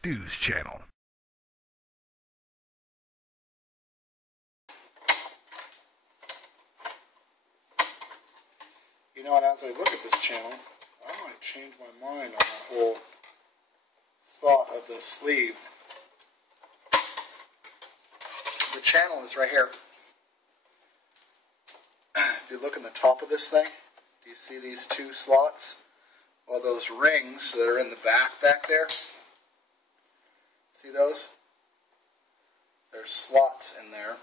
Stu's channel. You know, and as I look at this channel, I might change my mind on that whole thought of the sleeve. The channel is right here. If you look in the top of this thing, do you see these two slots? Well, those rings that are in the back there, see those? There's slots in there.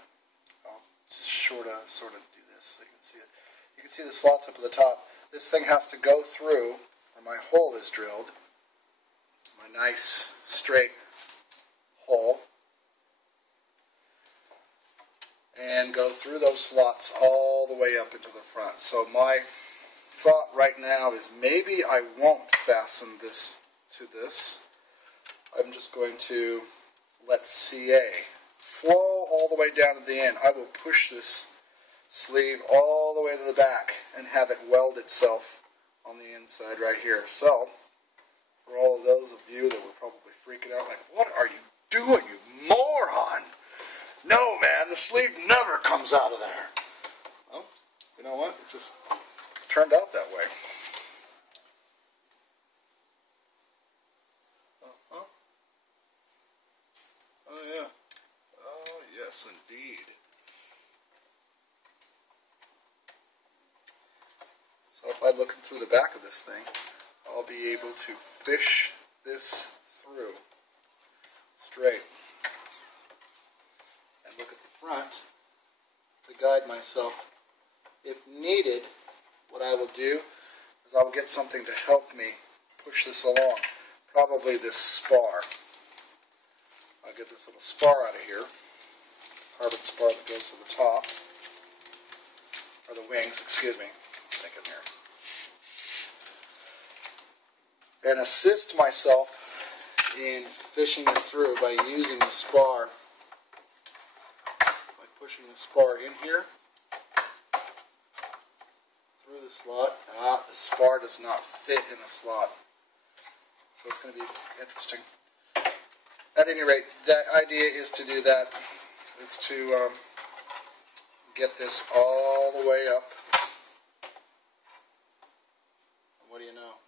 I'll sort of do this so you can see it. You can see the slots up at the top. This thing has to go through where my hole is drilled. My nice straight hole. And go through those slots all the way up into the front. So my thought right now is maybe I won't fasten this to this. I'm just going to let CA flow all the way down to the end. I will push this sleeve all the way to the back and have it weld itself on the inside right here. So, for all of those of you that were probably freaking out like, what are you doing, you moron? No, man, the sleeve never comes out of there. Well, you know what? It just turned out that way. Oh, yeah. Oh, yes, indeed. So if I look through the back of this thing, I'll be able to fish this through straight. And look at the front to guide myself. If needed, what I will do is I'll get something to help me push this along. Probably this spar. I'll get this little spar out of here. Carbon spar that goes to the top. Or the wings, excuse me. Thinking here. And assist myself in fishing it through by using the spar. By pushing the spar in here. Through the slot. The spar does not fit in the slot. So it's going to be interesting. At any rate, the idea is to do that. It's to get this all the way up. And what do you know?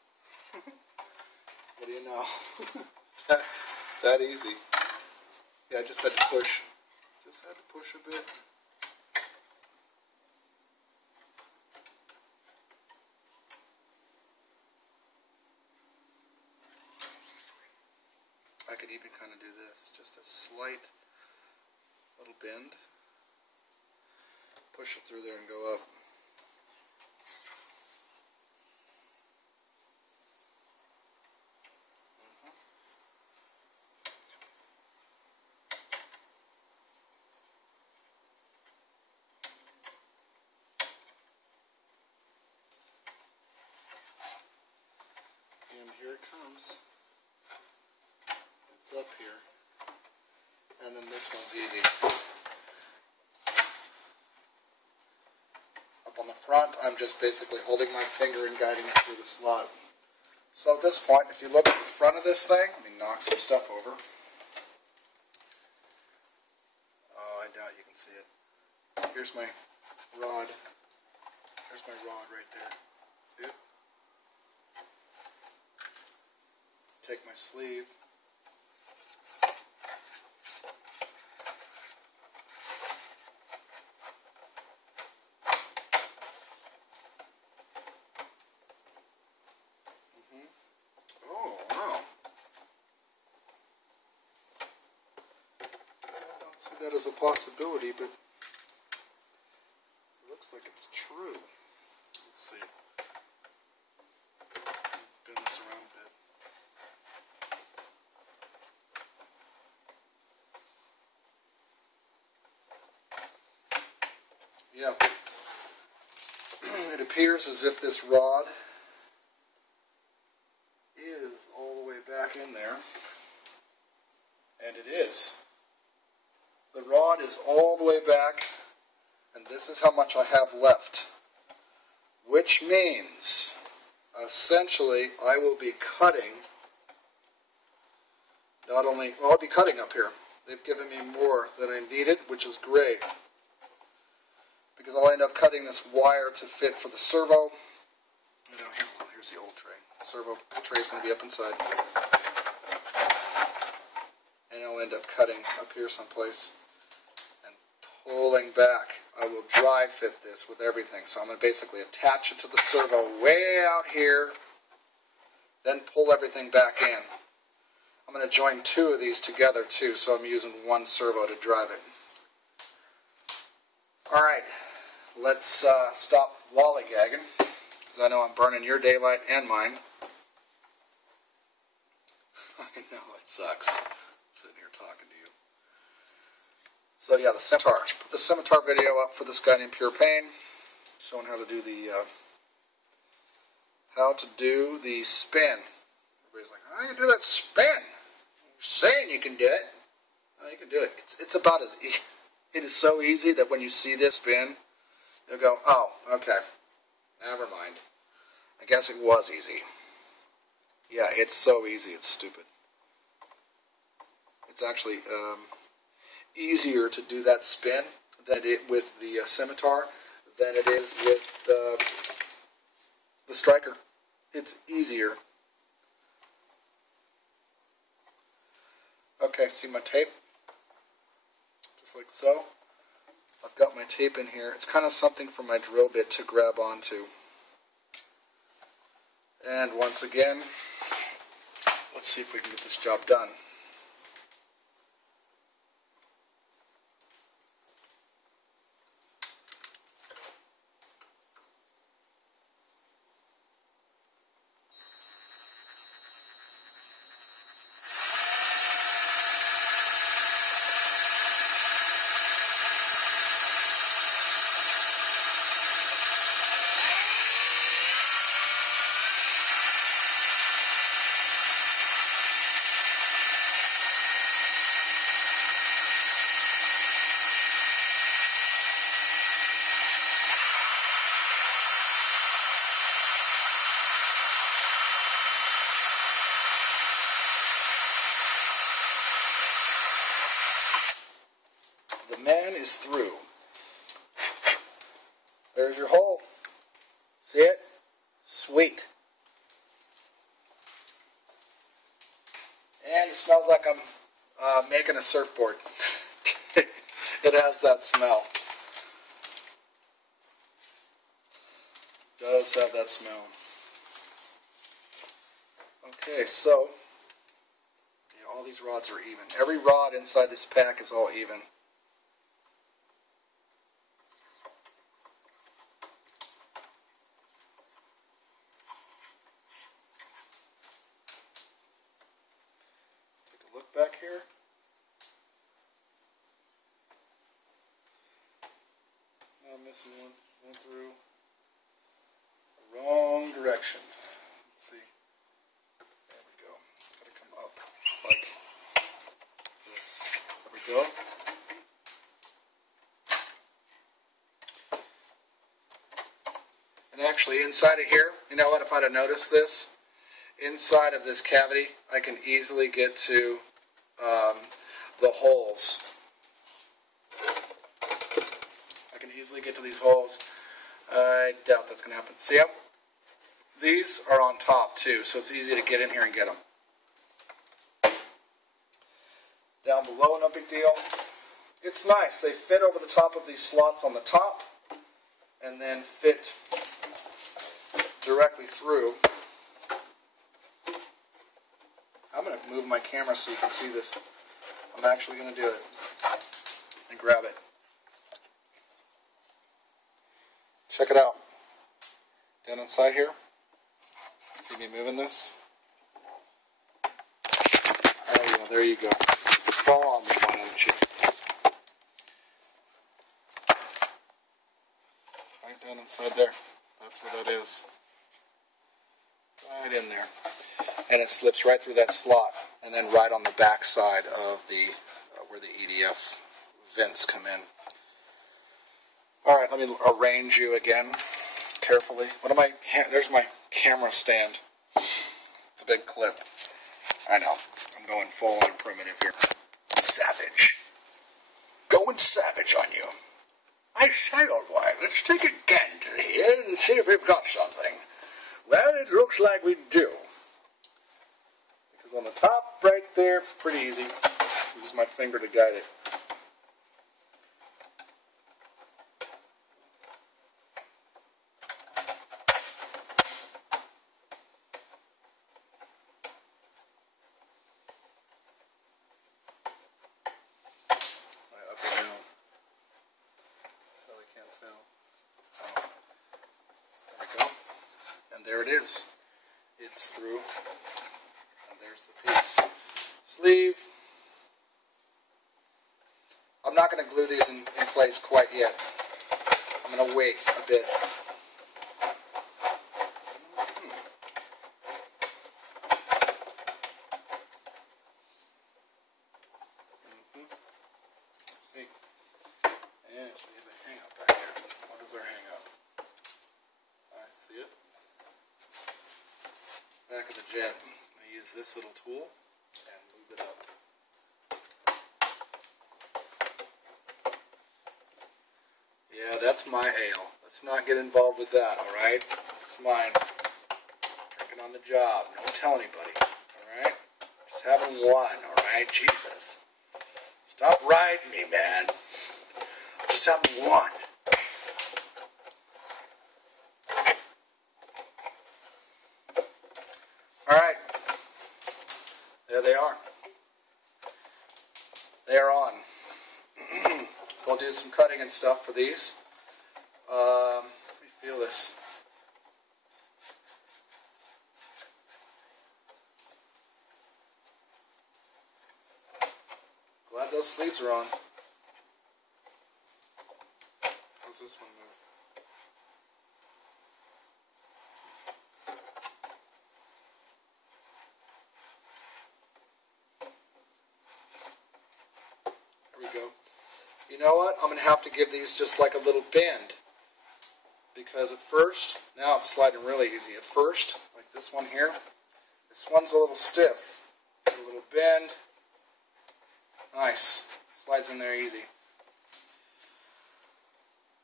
What do you know? that easy. Yeah, I just had to push. Just had to push a bit. I could even kind of do this, just a slight little bend, push it through there and go up. And here it comes. It's up here. And then this one's easy. Up on the front, I'm just basically holding my finger and guiding it through the slot. So at this point, if you look at the front of this thing, let me knock some stuff over. Oh, I doubt you can see it. Here's my rod. There's my rod right there. See it? Take my sleeve. Oh, wow. I don't see that as a possibility, but it looks like it's true. Let's see. Bend this around a bit. Yeah. It appears as if this rod is all the way back in there. And it is. The rod is all the way back, and this is how much I have left. Which means, essentially, I will be cutting Not only, well, I'll be cutting up here. They've given me more than I needed, which is great. Because I'll end up cutting this wire to fit for the servo. You know, here's the old tray. The servo tray is going to be up inside. And I'll end up cutting up here someplace and pulling back. I will dry fit this with everything. So I'm going to basically attach it to the servo way out here, then pull everything back in. I'm going to join two of these together too, so I'm using one servo to drive it. Alright, let's stop lollygagging, because I know I'm burning your daylight and mine. I know, it sucks, sitting here talking to you. So yeah, the scimitar. Put the scimitar video up for this guy named Pure Pain, showing how to do the spin. Everybody's like, how do you do that spin? You're saying you can do it. Oh, you can do it. It's about as easy. It is so easy that when you see this spin, you'll go, oh, okay, never mind. I guess it was easy. Yeah, it's so easy, it's stupid. It's actually easier to do that spin than it with the scimitar than it is with the striker. It's easier. Okay, see my tape? Just like so. I've got my tape in here. It's kind of something for my drill bit to grab onto. And once again, let's see if we can get this job done. The man is through. There's your hole. See it? Sweet. And it smells like I'm making a surfboard. It has that smell. Does have that smell. Okay, so yeah, all these rods are even. Every rod inside this pack is all even. Take a look back here. Now I'm missing one. Went through the wrong direction. Let's see. There we go. Gotta come up like this. There we go. And actually inside of here, you know what, if I'd have noticed this, inside of this cavity I can easily get to the holes. I can easily get to these holes. I doubt that's going to happen. See them? These are on top too, so it's easy to get in here and get them. Down below, no big deal. It's nice. They fit over the top of these slots on the top and then fit directly through. I'm going to move my camera so you can see this. I'm actually going to do it and grab it. Check it out. Down inside here. See me moving this? Oh yeah, there you go. Fall on me, why don't you? Right down inside there. That's where that is. Right in there. And it slips right through that slot and then right on the back side of the where the EDF vents come in. Alright, let me arrange you again carefully. There's my camera stand. It's a big clip. I know. I'm going full on primitive here. Savage. Going savage on you. I say, old boy, let's take a gander here and see if we've got something. Well, it looks like we do. Because on the top right there, pretty easy. Use my finger to guide it. There it is. It's through. And there's the piece. Sleeve. I'm not going to glue these in place quite yet. I'm going to wait a bit. See. And we have a hang up back here. What is our hang up? I see it. Back of the jet, I'm going to use this little tool and move it up. Yeah, that's my ale. Let's not get involved with that, alright? It's mine. Drinking on the job. Don't tell anybody, alright? Just having one, alright? Jesus. Stop riding me, man. Just having one. Alright, there they are. They are on. So I'll do some cutting and stuff for these. Let me feel this. Glad those sleeves are on. How's this one move? Go. You know what? I'm going to have to give these just like a little bend, because at first, now it's sliding really easy. At first, like this one here, this one's a little stiff. Give it a little bend. Nice. Slides in there easy.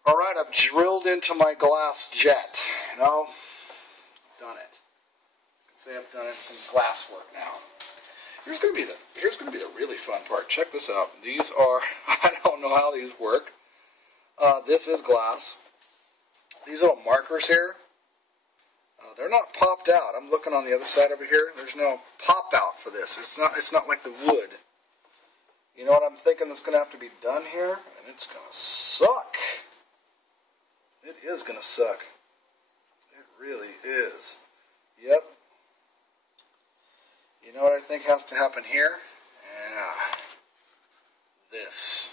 Alright, I've drilled into my glass jet. You know, I've done it. I can say I've done it some glass work now. Here's going to be the really fun part. Check this out. These are, I don't know how these work. This is glass. These little markers here, they're not popped out. I'm looking on the other side over here. There's no pop out for this. It's not like the wood. You know what I'm thinking that's going to have to be done here? And it's going to suck. It is going to suck. It really is. Yep. You know what I think has to happen here? Yeah. This.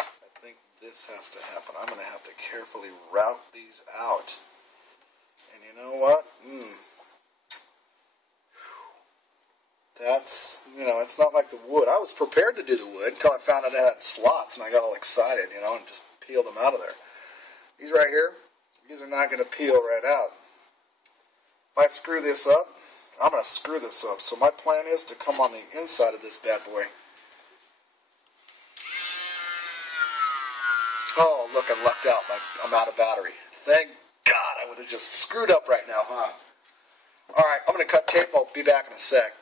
I think this has to happen. I'm going to have to carefully route these out. And you know what? That's, you know, it's not like the wood. I was prepared to do the wood until I found out it had slots, and I got all excited, you know, and just peeled them out of there. These right here, these are not going to peel right out. If I screw this up, I'm going to screw this up. So my plan is to come on the inside of this bad boy. Oh, look, I lucked out. I'm out of battery. Thank God. I would have just screwed up right now, huh? Alright, I'm going to cut tape. I'll be back in a sec.